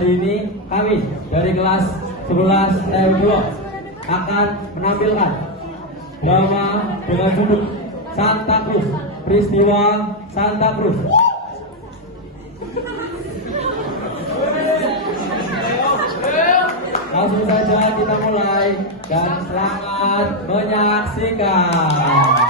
hari ini kami dari kelas 11 TU2 akan menampilkan drama dengan judul Santa Cruz, peristiwa Santa Cruz. Langsung saja kita mulai dan selamat menyaksikan.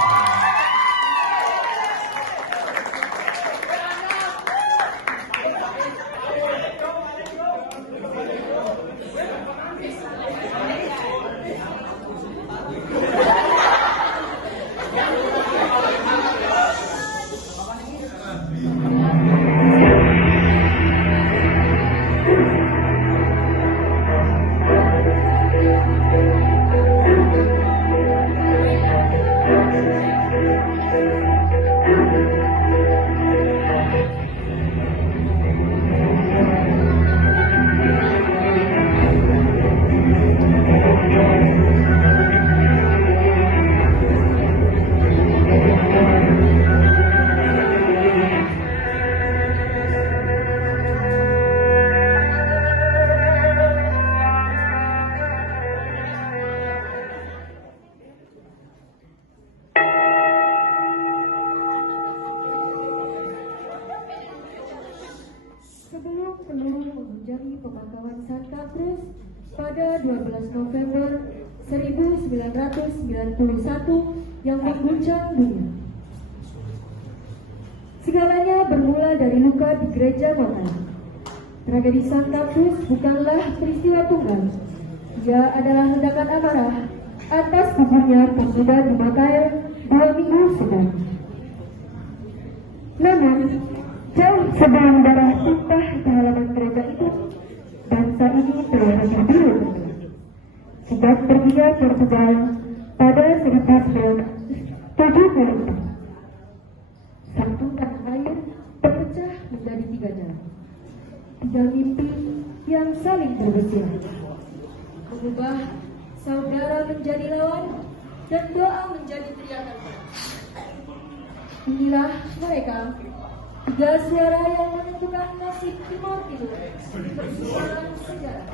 Sebelum peluru mengunjungi pemakaman Santa Cruz pada 12 November 1991 yang mengguncang dunia. Segalanya bermula dari luka di gereja kota. Tragedi Santa Cruz bukanlah peristiwa tunggal. Ia adalah ledakan amarah atas gugurnya pemuda di Makael 2 minggu silam. Namun, jauh sebelum darah tumpah di halaman gereja itu, bangsa ini telah berdiri sejak perginya Portugal pada 1974. Satu tanah air terpecah menjadi 3 jalan, 3 mimpi yang saling berbesar, mengubah saudara menjadi lawan dan doa menjadi teriakan. Inilah mereka, 3 suara yang menentukan nasib Timor Timur di persoalan sejarah.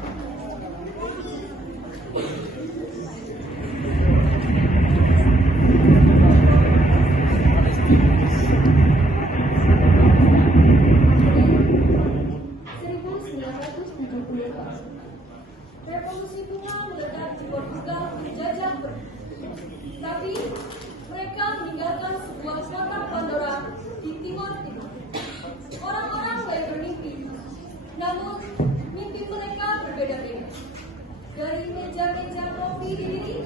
Revolusi bunga meledak di Portugal menjajah tapi mereka meninggalkan sebuah kotak Pandora di Timor Timur. Orang-orang mulai bermimpi, namun mimpi mereka berbeda-beda. Dari meja-meja kopi di diri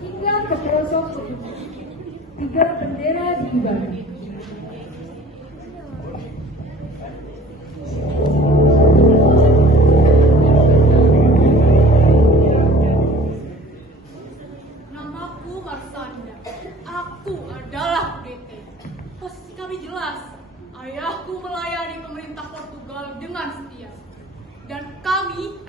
hingga ke pelosok gedung, 3 bendera dikibarkan. Namaku Marsanda. Aku adalah PDT. Posisi kami jelas. Ayahku melayani pemerintah Portugal dengan setia. Dan kami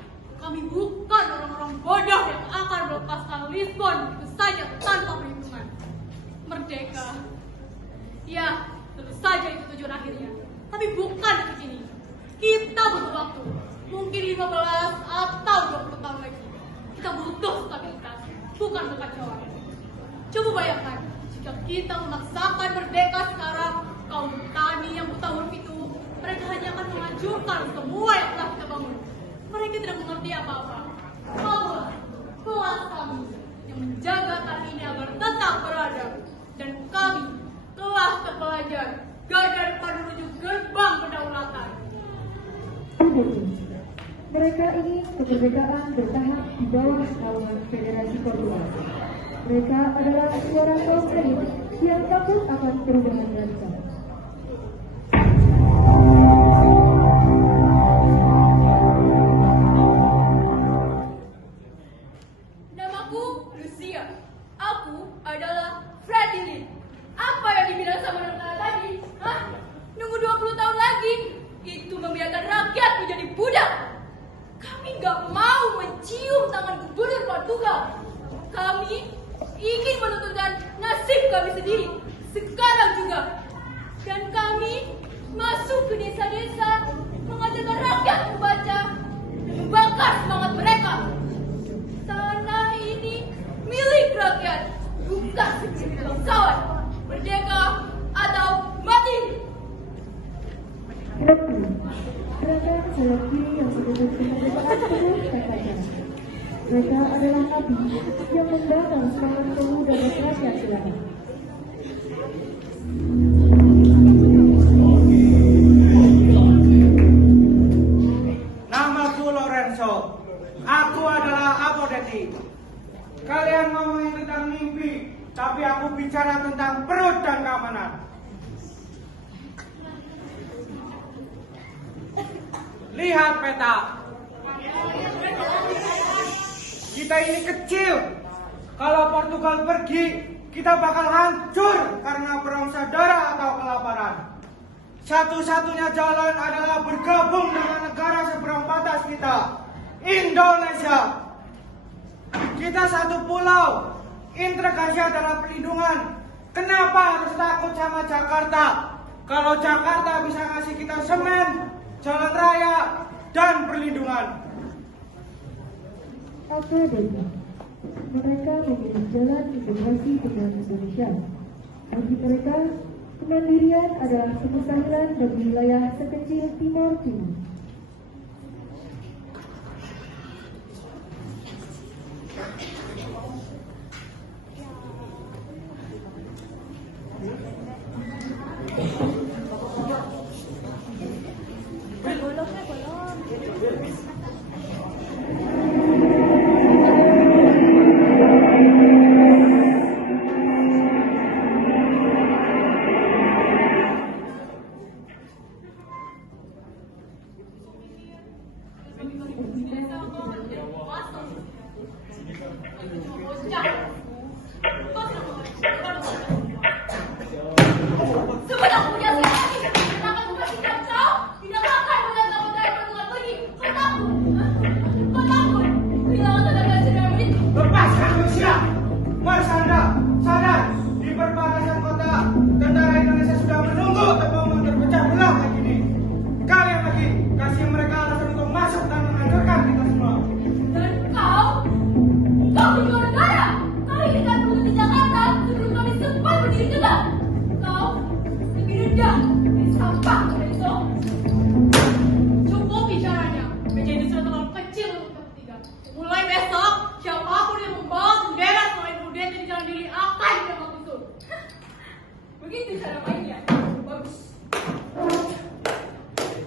bukan orang-orang bodoh yang akan melepaskan Lisbon begitu saja tanpa perhitungan. Merdeka. Ya, tentu saja itu tujuan akhirnya. Tapi bukan di sini. Kita butuh waktu. Mungkin 15 atau 20 tahun lagi. Kita butuh stabilitas, bukan kekacauan. Coba bayangkan, jika kita memaksakan merdeka sekarang, kaum tani yang buta huruf itu, mereka hanya akan menghancurkan semua yang telah kita bangun. Mereka tidak mengerti apa-apa. Kaulah kelas kami yang menjaga tani ini agar tetap berada. Dan kami telah terpelajar garda depan menuju gerbang kedaulatan. Mereka ingin kemerdekaan bertahap di bawah naungan Federasi Portugal. Mereka adalah suara kaum elit yang takut akan perubahan radikal. Namaku Lucia. Aku adalah Freddy. Apa yang dibilang sama Nona tadi? Hah? Nunggu 20 tahun lagi? Itu membiarkan rakyat menjadi budak. Kami nggak mau mencium tangan gubernur Portugal. Kami ingin menentukan nasib kami sendiri sekarang juga. Dan kami masuk ke desa-desa mengajarkan rakyat membaca kiri yang menyebut kemerdekaan penuh tanpa jarak. Mereka adalah nabi yang membakar semangat pemuda dan rakyat jelata. Namaku Lorenzo. Aku adalah Apodeti. Kalian ngomongin tentang mimpi, tapi aku bicara tentang perut dan keamanan. Lihat peta. Kita ini kecil. Kalau Portugal pergi, kita bakal hancur karena perang saudara atau kelaparan. Satu-satunya jalan adalah bergabung dengan negara seberang batas kita, Indonesia. Kita satu pulau, integrasi adalah perlindungan. Kenapa harus takut sama Jakarta? Kalau Jakarta bisa ngasih kita semen, jalan raya, dan perlindungan. Akademi. Mereka memilih jalan integrasi dengan Indonesia. Bagi mereka, kemandirian adalah kemustahilan bagi wilayah sekecil Timor Timur. Lepaskan Rusia! Marsanda, sadar! Di perbatasan kota, tentara Indonesia sudah menunggu tembok terpecah belah kayak gini. Kalian lagi kasih mereka alasan untuk masuk dan menghancurkan kita semua. Dan kau kedua negara. Kau ini kan dulu di Jakarta sebelum kami sempat berdiri tegak. Kau lebih rendah dari sampah, Lorenzo. Cukup bicaranya. Meja ini sudah terlalu kecil untuk kita bertiga. Mulai besok, siapapun yang membawa bendera selain Udete di jalan diri akan ditembak usul. Begitu cara mainnya. Bagus.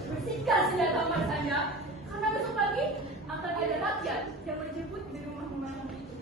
Bersihkan senjata Marsanda, karena besok pagi akan ada rakyat yang menjemput di rumah pemenang itu.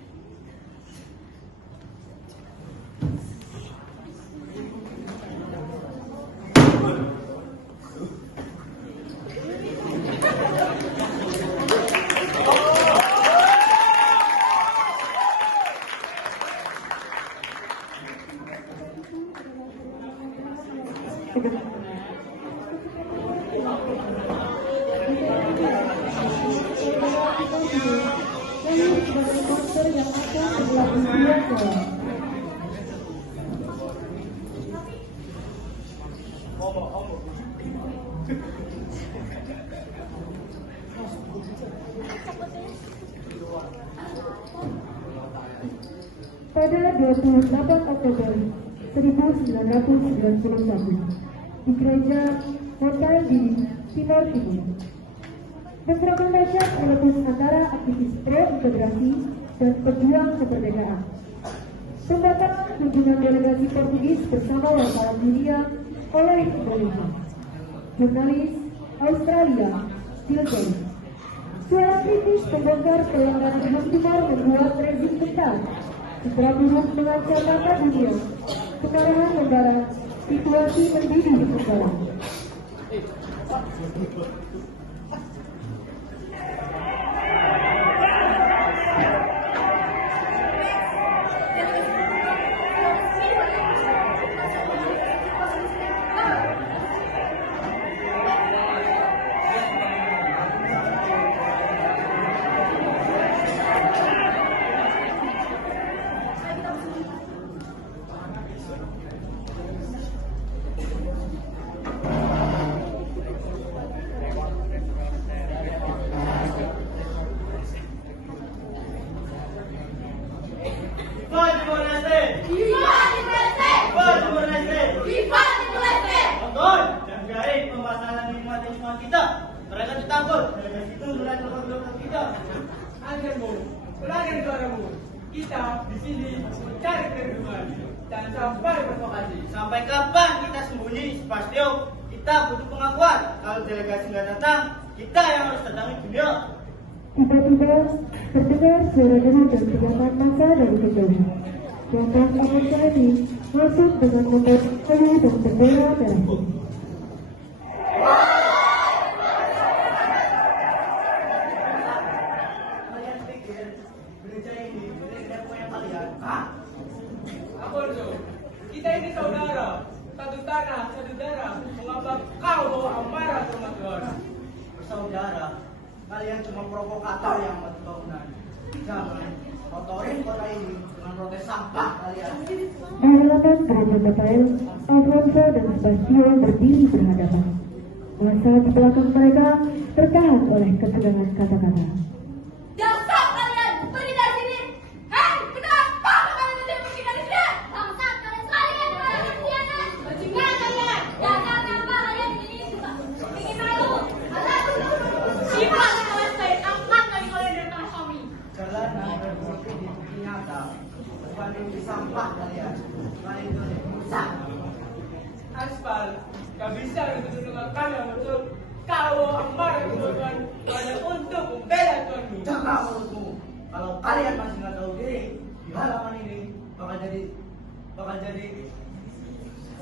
Lalu sebagai monster yang akan berlaku biasa. Pada 28 Oktober 1991 di gereja Hotel di Timor Timur, bentrokan dahsyat meletus antara aktivis pro-integrasi dan pejuang kemerdekaan. Pembatalan kunjungan delegasi Portugis bersama wartawan dunia oleh Indonesia. Jurnalis Australia, Bill Gates. Suara kritis membongkar pelanggaran HAM Timor membuat rezim ketat. Setelah buruk mengancam mata dunia, kemarahan membara, situasi mendidih membara. dari situ mulai telepon kita. Ajarmu, pelajari suaramu. Kita di sini mencari kehidupan dan sampai provokasi. Sampai kapan kita sembunyi, Spastio? Kita butuh pengakuan. Kalau delegasi nggak datang, kita yang harus datangi beliau. Tiba-tiba terdengar suara deru dan teriakan massa dari kejauhan. Kelompok pemuda ini masuk dengan membawa kayu dan bendera merah putih. Kalian pikir gereja ini gereja punya kalian? Hah? Apa itu? Kita ini saudara, satu tanah, satu darah. Mengapa kau bawa amarah ke rumah Tuhan? Bersaudara, kalian cuma provokator yang berbangunan. Jangan kotorin kota ini dengan protes sampah kalian. Di halaman gereja Bethel, Alfonso dan Spastio berdiri berhadapan. Massa di belakang mereka tertahan oleh ketegangan kata-kata. Dasar kalian, pergi dari sini. Hei, kenapa kalian tidak pergi dari sini? Bangsat kalian sekalian, kalian pengkhianat. Bajingan kalian. Dasar apa kalian ini juga? Bikin malu. Alah, Siapa kalian saya angkat dari kalian dari tanah kami? Jalanan berbukti di bukti nyata. Berbanding di sampah kalian. Kalian itu rusak. Aspal, gak bisa dituduh dengan kami yang betul. Kau amarah ke Tuhan hanya untuk membela Tuhanmu. Jaga mulutmu. Kalau kalian masih nggak tahu diri, di halaman ini bakal jadi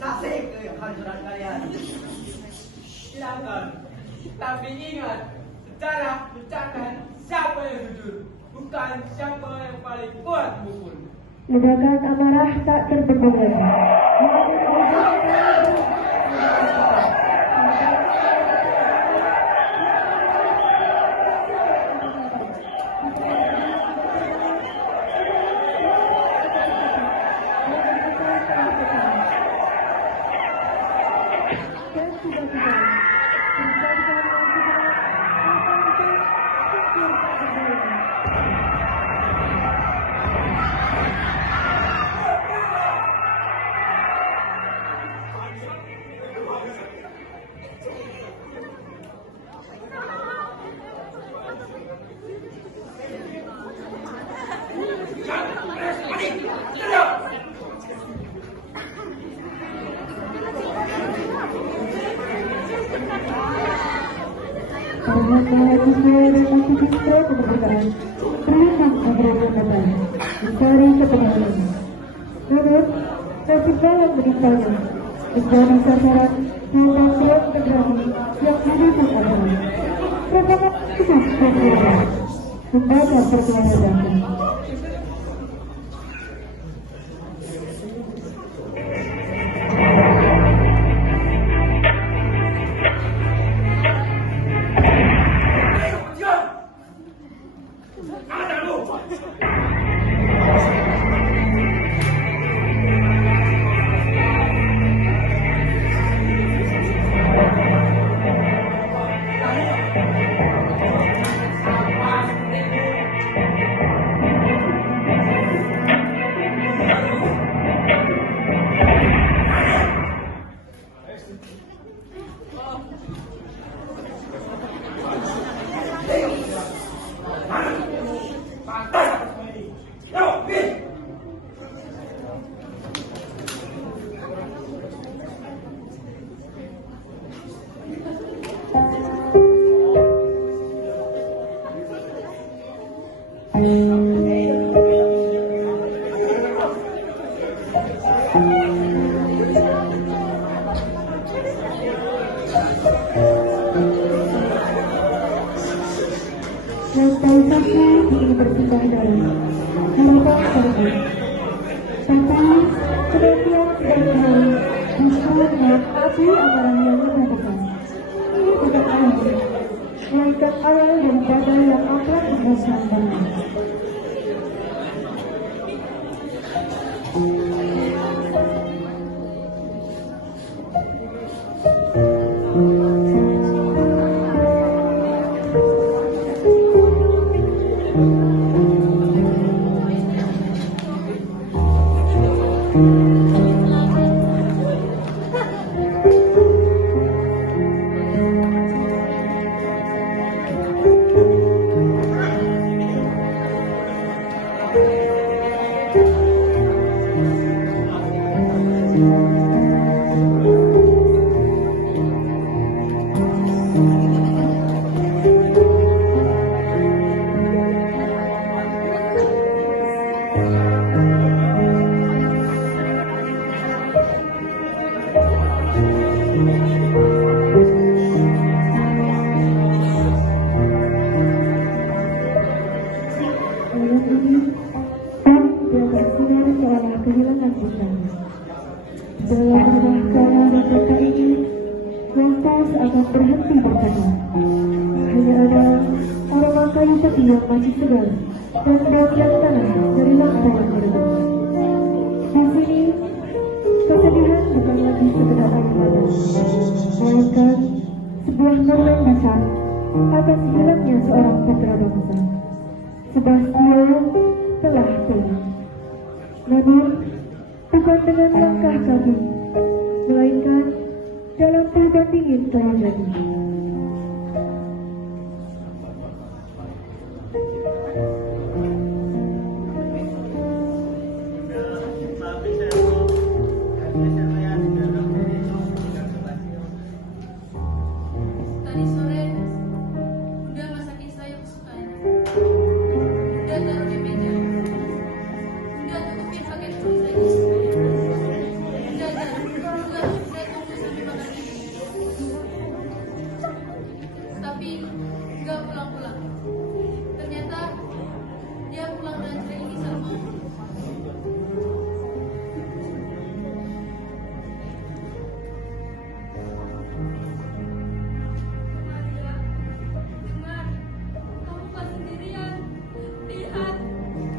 saksi kehancuran kalian. Silakan. Tapi ingat, secara mencatat siapa yang jujur, bukan siapa yang paling kuat mukul. Ledakan amarah tak terbendung lagi. Dan tiba-tiba, karena mahasiswa dan aktivis pro kemerdekaan terlibat ke gereja Bethel mencari kebenaran ini. Namun, festival yang menimpanya menjadi sasaran gelombang pro-integrasi yang didukung oleh provokasi kemerdekaan membakar perkelahian dasar. Lokalisasi ini berpindah dari gelombang tersebut. Tapi sebagian dari hal justru melihat api amarah yang membedakan. Ini bukan air, melainkan awal daripada yang akan dibasah banyak. menyebutkannya. Dalam rumah Clara dan Reka ini, lantas akan berhenti bertanya. Hanya ada aroma kayu peti yang masih segar dan baunya tanah dari lantai yang meredup. Di sini, kesedihan bukan lagi sekedar air mata, melainkan sebuah korban besar atas hilangnya seorang putra bangsa. Sebastian telah pulang. Namun, bukan dengan langkah kaki, melainkan dalam terbang dingin kayu jati. Tadi sore, Bunda masakin saya kesukaannya. Bunda taruh di meja. Bunda tutupin pakai tulis lagi. Bunda tunggu sampai makan ini. Tapi nggak pulang-pulang. Ternyata dia pulang dengan cerita ini sama. Maria, dengar, kamu bukan sendirian. Lihat,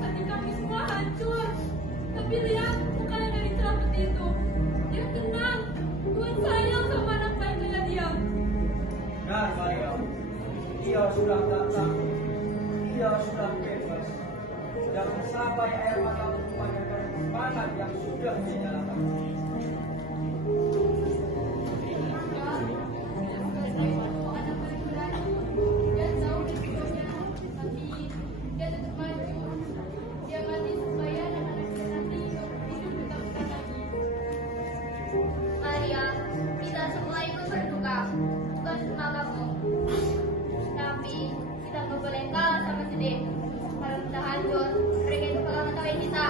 hati kami semua hancur. Tapi lihat, bukan yang dari cerabut itu. Dia tenang, Tuhan sayang sama anak baiknya dia. Dan Maria, dia sudah tak takut, dia sudah bebas. Jangan sampai air mata memancarkan semangat yang sudah dinyalakan. Maria, kita semua ikut berduka, bukan cuma kamu. Tapi kita nggak boleh kalah sama sedih. Kalau kita hancur, mereka itu bakal ngetawain kita.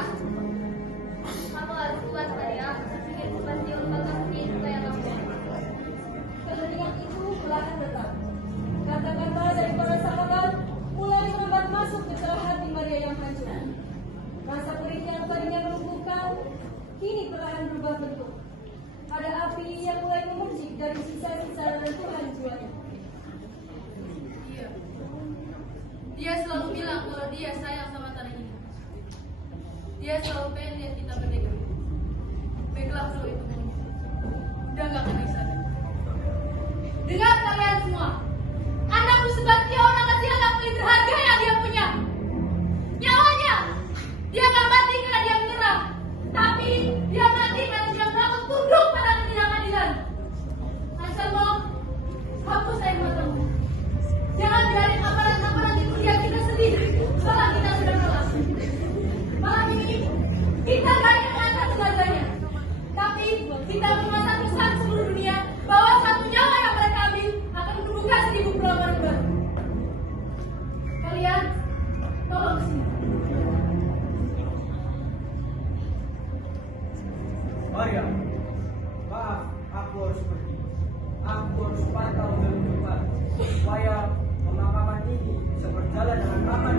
Kamu harus kuat, Maria. Bikin Sebastian bakal sedih juga yang kamu. Keheningan itu perlahan datang. Kata-kata dari para sahabat mulai merambat masuk ke dalam hati Maria yang hancur. Rasa perih yang tadinya melumpuhkan, kini perlahan berubah bentuk. Ada api yang mulai memercik dari sisa-sisa reruntuhan jiwanya. Dia selalu bilang kalau dia sayang sama tanah ini. Dia selalu pengen lihat kita merdeka. Baiklah kalau itu mau. Udah gak akan bisa. Dengar kalian semua. Anakku Sebastian akan kasih anak paling berharga yang dia punya. Nyawanya. Dia gak mati karena dia menyerah. Tapi dia mati karena dia takut tunduk pada ketidakadilan. Anselmo, hapus air matamu. Jangan biarin aparat-aparat itu lihat kita sedih kalau kita sudah kalah. Malam ini kita gak hanya mengangkat jenazahnya, tapi kita memasang pesan seluruh dunia bahwa satu nyawa yang mereka ambil akan membuka 1000 pelabuhan baru. Kalian tolong kesini. Maria, maaf, aku harus pergi. Aku harus pantau dari depan supaya pemakaman ini bisa berjalan dengan aman.